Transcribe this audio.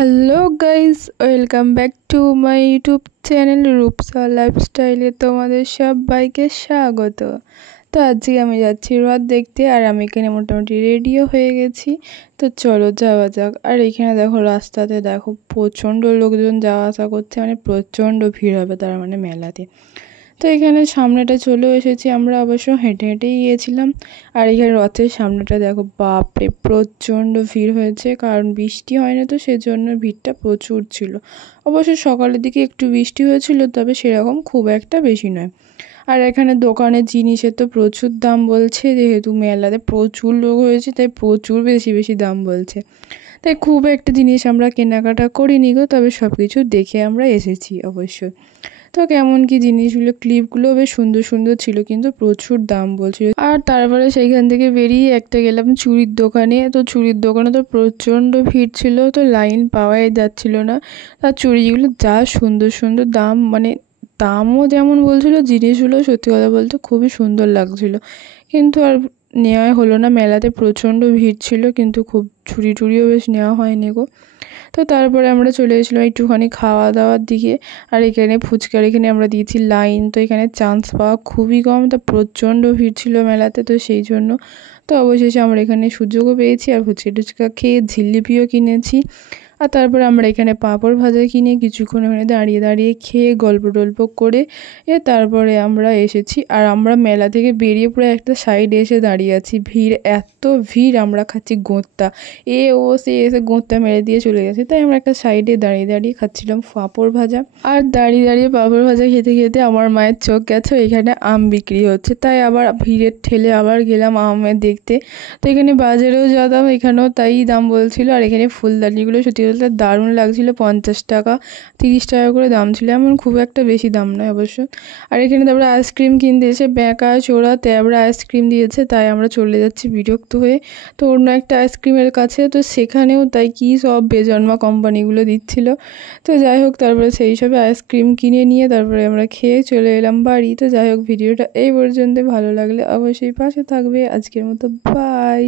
Hello guys, welcome back to my YouTube channel Rupsa লাইফস্টাইলে তোমাদের সবাইকে স্বাগত। তো আজকে আমি যাচ্ছি রথ দেখতে, আর আমি এখানে মোটামুটি রেডিও হয়ে গেছি। তো চলো যাওয়া যাক। আর এখানে দেখো, রাস্তাতে দেখো প্রচণ্ড লোকজন যাওয়া আসা করছে, মানে প্রচণ্ড ভিড় হবে তার মানে মেলাতে। তো এখানে সামনেটা চলে এসেছি, আমরা অবশ্য হেঁটে হেঁটেই গিয়েছিলাম। আর এখানে রথের সামনেটা দেখো, বাপরে প্রচণ্ড ভিড় হয়েছে, কারণ বৃষ্টি হয় না তো সেজন্য ভিড়টা প্রচুর ছিল। অবশ্য সকালের দিকে একটু বৃষ্টি হয়েছিল, তবে সেরকম খুব একটা বেশি নয়। আর এখানে দোকানের জিনিসের তো প্রচুর দাম বলছে, যেহেতু মেলাতে প্রচুর লোক হয়েছে তাই প্রচুর বেশি বেশি দাম বলছে। তাই খুব একটা জিনিস আমরা কেনাকাটা করিনি গো, তবে সব কিছু দেখে আমরা এসেছি অবশ্যই। তো কেমন কি জিনিসগুলো, ক্লিপগুলো বেশ সুন্দর সুন্দর ছিল, কিন্তু প্রচুর দাম বলছিল। আর তারপরে সেইখান থেকে বেরিয়ে একটা গেলাম চুড়ির দোকানে। তো চুড়ির দোকানে তো প্রচণ্ড ভিড় ছিল, তো লাইন পাওয়াই যাচ্ছিল না। তার চুড়িগুলো যা সুন্দর সুন্দর দাম, মানে দামও যেমন বলছিল, জিনিসগুলো সত্যি কথা বলতে খুবই সুন্দর লাগছিল, কিন্তু আর নেওয়াই হলো না। মেলাতে প্রচণ্ড ভিড় ছিল, কিন্তু খুব চুড়ি টুড়িও বেশ নেওয়া হয়নি গো। তো তারপরে আমরা চলে এসেছিলাম একটুখানি খাওয়া দাওয়ার দিকে। আর এখানে ফুচকার এখানে আমরা দিয়েছি লাইন, তো এখানে চান্স পাওয়া খুবই কম, তো প্রচণ্ড ভিড় ছিল মেলাতে, তো সেই জন্য তো অবশেষে আমরা এখানে সুযোগও পেয়েছি, আর ফুচকা টুচকা খেয়ে জিলিপিও কিনেছি। আর তারপরে আমরা এখানে পাঁপড় ভাজা কিনে কিছুক্ষণ ওখানে দাঁড়িয়ে দাঁড়িয়ে খেয়ে গল্প টল্প করে তারপরে আমরা এসেছি। আর আমরা মেলা থেকে বেরিয়ে পুরো একটা সাইডে এসে দাঁড়িয়ে আছি, ভিড় এত ভিড়, আমরা খাচ্ছি গোঁত্তা, ও সে এসে গোঁত্তা মেরে দিয়ে চলে গেছে। তাই আমরা একটা সাইডে দাঁড়িয়ে দাঁড়িয়ে খাচ্ছিলাম পাঁপড় ভাজা। আর দাঁড়িয়ে দাঁড়িয়ে পাঁপড় ভাজা খেতে খেতে আমার মায়ের চোখ গেছে এখানে আম বিক্রি হচ্ছে, তাই আবার ভিড়ের ঠেলে আবার গেলাম আমের দেখতে। তো এখানে বাজারেও যা দাম এখানেও তাই দাম বলছিল। আর এখানে ফুলদানিগুলো সত্যি বলতে দারুণ লাগছিল, 50 টাকা 30 টাকা করে দাম ছিল, এমন খুব একটা বেশি দাম নয় অবশ্য। আর এখানে তারপরে আইসক্রিম কিনতে এসে ব্যাঁকা চোরা তেবড়া আইসক্রিম দিয়েছে, তাই আমরা চলে যাচ্ছি বিরক্ত হয়ে তো অন্য একটা আইসক্রিমের কাছে। তো সেখানেও তাই কি সব বেজন্মা কোম্পানিগুলো দিচ্ছিল। তো যাই হোক, তারপরে সেই সবে আইসক্রিম কিনে নিয়ে তারপরে আমরা খেয়ে চলে এলাম বাড়ি। তো যাই হোক, ভিডিওটা এই পর্যন্ত, ভালো লাগলে অবশ্যই পাশে থাকবে। আজকের মতো বাই।